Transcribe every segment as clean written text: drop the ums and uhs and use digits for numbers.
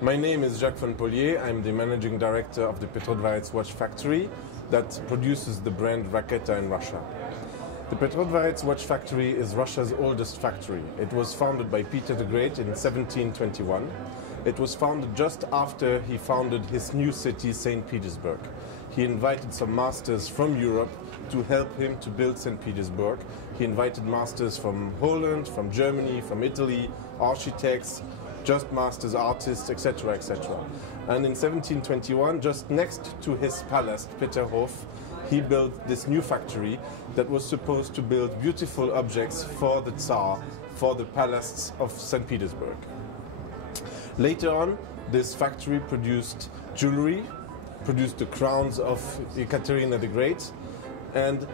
My name is Jacques Van Polier. I'm the managing director of the Petrodvorets watch factory that produces the brand Raketa in Russia. The Petrodvorets watch factory is Russia's oldest factory. It was founded by Peter the Great in 1721. It was founded just after he founded his new city, St. Petersburg. He invited some masters from Europe to help him to build St. Petersburg. He invited masters from Holland, from Germany, from Italy, architects, just masters, artists, etc., etc. And in 1721, just next to his palace, Peterhof, he built this new factory that was supposed to build beautiful objects for the Tsar, for the palace of St. Petersburg. Later on, this factory produced jewelry, produced the crowns of Ekaterina the Great, and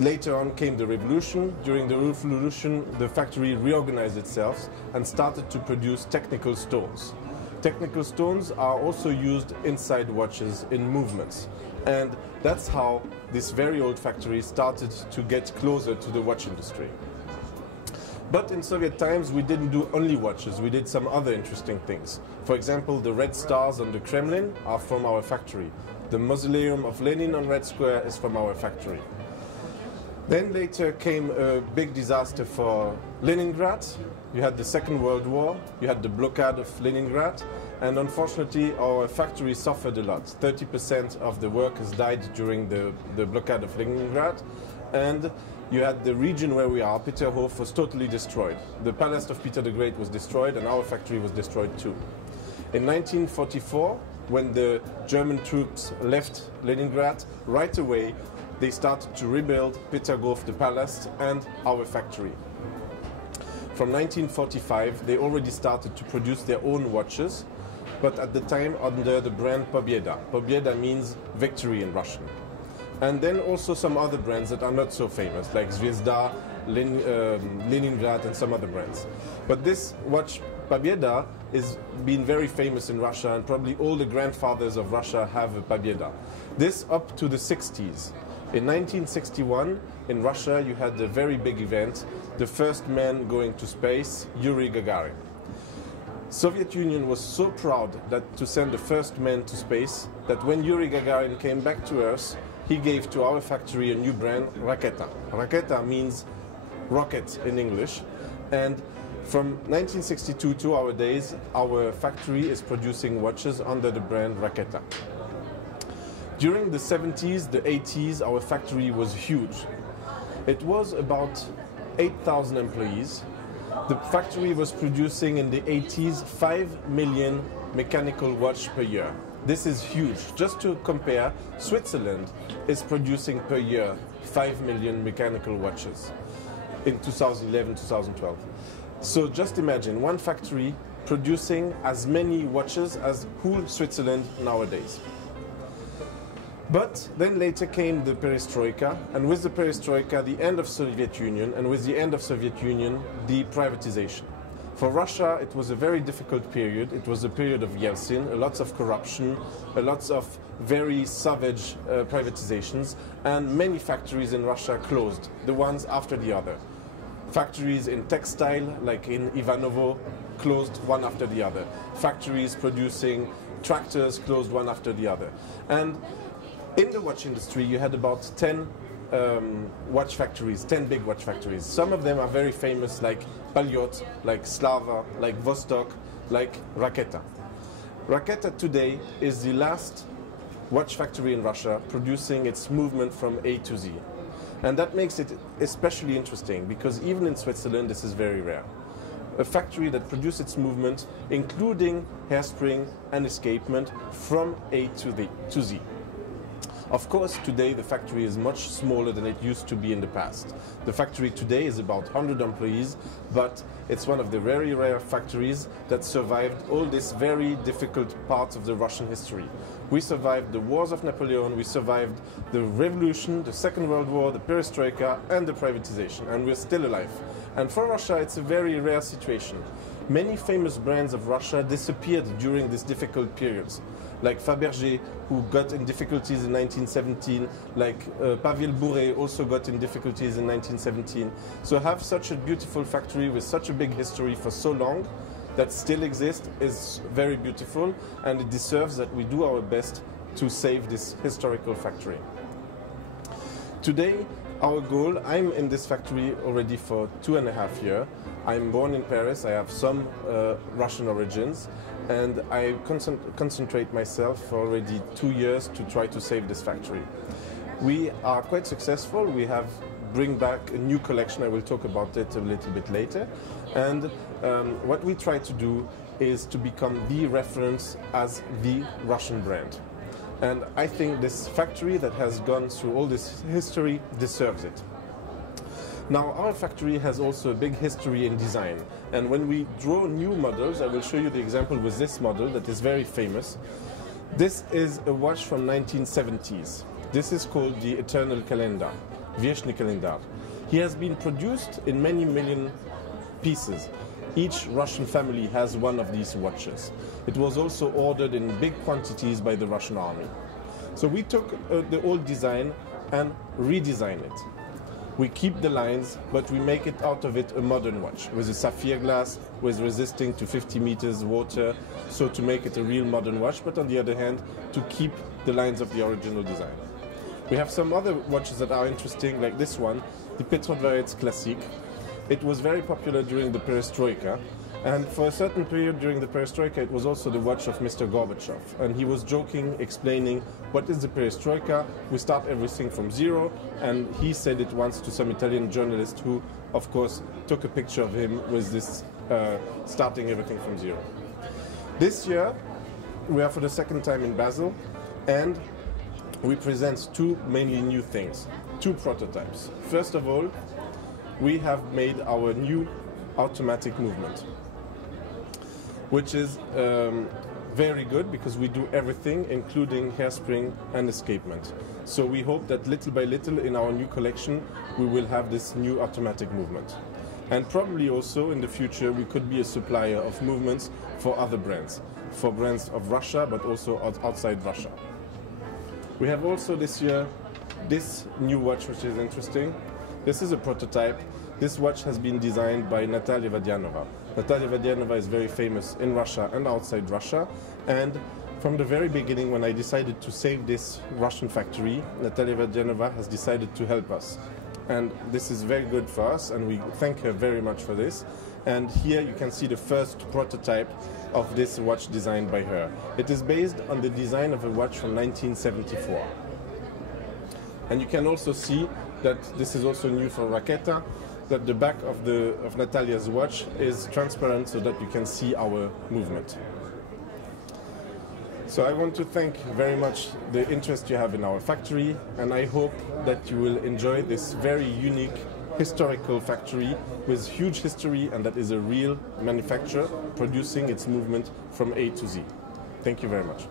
later on came the revolution. During the revolution, the factory reorganized itself and started to produce technical stones. Technical stones are also used inside watches in movements. And that's how this very old factory started to get closer to the watch industry. But in Soviet times, we didn't do only watches, we did some other interesting things. For example, the red stars on the Kremlin are from our factory. The mausoleum of Lenin on Red Square is from our factory. Then later came a big disaster for Leningrad. You had the Second World War, you had the blockade of Leningrad, and unfortunately our factory suffered a lot. 30% of the workers died during the blockade of Leningrad, and you had the region where we are, Peterhof, was totally destroyed. The palace of Peter the Great was destroyed, and our factory was destroyed too. In 1944, when the German troops left Leningrad, right away they started to rebuild Peterhof, the palace, and our factory. From 1945, they already started to produce their own watches, but at the time under the brand Pobieda. Pobieda means victory in Russian. And then also some other brands that are not so famous, like Zvezda, Leningrad, and some other brands. But this watch, Pobieda, is been very famous in Russia, and probably all the grandfathers of Russia have a Pobieda. This up to the 60s. In 1961, in Russia, you had a very big event, the first man going to space, Yuri Gagarin. Soviet Union was so proud that to send the first man to space that when Yuri Gagarin came back to Earth, he gave to our factory a new brand, Raketa. Raketa means rocket in English, and from 1962 to our days, our factory is producing watches under the brand Raketa. During the 70s, the 80s, our factory was huge. It was about 8,000 employees. The factory was producing in the 80s 5 million mechanical watches per year. This is huge. Just to compare, Switzerland is producing per year 5 million mechanical watches in 2011, 2012. So just imagine one factory producing as many watches as whole Switzerland nowadays. But then later came the perestroika, and with the perestroika, the end of Soviet Union, and with the end of Soviet Union, the privatization. For Russia, it was a very difficult period. It was a period of Yeltsin, a lot of corruption, a lot of very savage privatizations, and many factories in Russia closed, the ones after the other. Factories in textile, like in Ivanovo, closed one after the other. Factories producing tractors closed one after the other. And in the watch industry, you had about 10 watch factories, 10 big watch factories. Some of them are very famous, like Palyot, like Slava, like Vostok, like Raketa. Raketa today is the last watch factory in Russia producing its movement from A to Z. And that makes it especially interesting, because even in Switzerland, this is very rare. A factory that produces its movement, including hairspring and escapement, from A to Z. Of course, today the factory is much smaller than it used to be in the past. The factory today is about 100 employees, but it's one of the very rare factories that survived all these very difficult parts of the Russian history. We survived the wars of Napoleon, we survived the revolution, the Second World War, the perestroika, and the privatization, and we're still alive. And for Russia, it's a very rare situation. Many famous brands of Russia disappeared during these difficult periods, like Fabergé, who got in difficulties in 1917, like Pavel Bure also got in difficulties in 1917. So have such a beautiful factory with such a big history for so long that still exists is very beautiful, and it deserves that we do our best to save this historical factory. Today, our goal, I'm in this factory already for 2.5 years. I'm born in Paris, I have some Russian origins, and I concentrate myself for already 2 years to try to save this factory. We are quite successful. We have bring back a new collection. I will talk about it a little bit later. And what we try to do is to become the reference as the Russian brand. And I think this factory that has gone through all this history deserves it. Now, our factory has also a big history in design. And when we draw new models, I will show you the example with this model that is very famous. This is a watch from 1970s. This is called the Eternal Calendar, Wieczny Kalendar. He has been produced in many million pieces. Each Russian family has one of these watches. It was also ordered in big quantities by the Russian army. So we took the old design and redesigned it. We keep the lines, but we make it out of it a modern watch with a sapphire glass, with resisting to 50 meters water, so to make it a real modern watch, but on the other hand, to keep the lines of the original design. We have some other watches that are interesting, like this one, the Petrodvorets Classic. It was very popular during the Perestroika, and for a certain period during the Perestroika it was also the watch of Mr. Gorbachev. And he was joking, explaining what is the Perestroika, we start everything from zero, and he said it once to some Italian journalist who, of course, took a picture of him with this starting everything from zero. This year we are for the second time in Basel, and we present two mainly new things, two prototypes. First of all, we have made our new automatic movement, which is very good because we do everything, including hairspring and escapement. So we hope that little by little in our new collection we will have this new automatic movement. And probably also in the future we could be a supplier of movements for other brands, for brands of Russia but also outside Russia. We have also this year this new watch, which is interesting. This is a prototype. This watch has been designed by Natalia Vadianova. Natalia Vadianova is very famous in Russia and outside Russia. And from the very beginning, when I decided to save this Russian factory, Natalia Vadianova has decided to help us. And this is very good for us, and we thank her very much for this. And here you can see the first prototype of this watch designed by her. It is based on the design of a watch from 1974. And you can also see that this is also new for Raketa, that the back of Natalia's watch is transparent so that you can see our movement. So I want to thank very much the interest you have in our factory, and I hope that you will enjoy this very unique historical factory with huge history, and that is a real manufacturer producing its movement from A to Z. Thank you very much.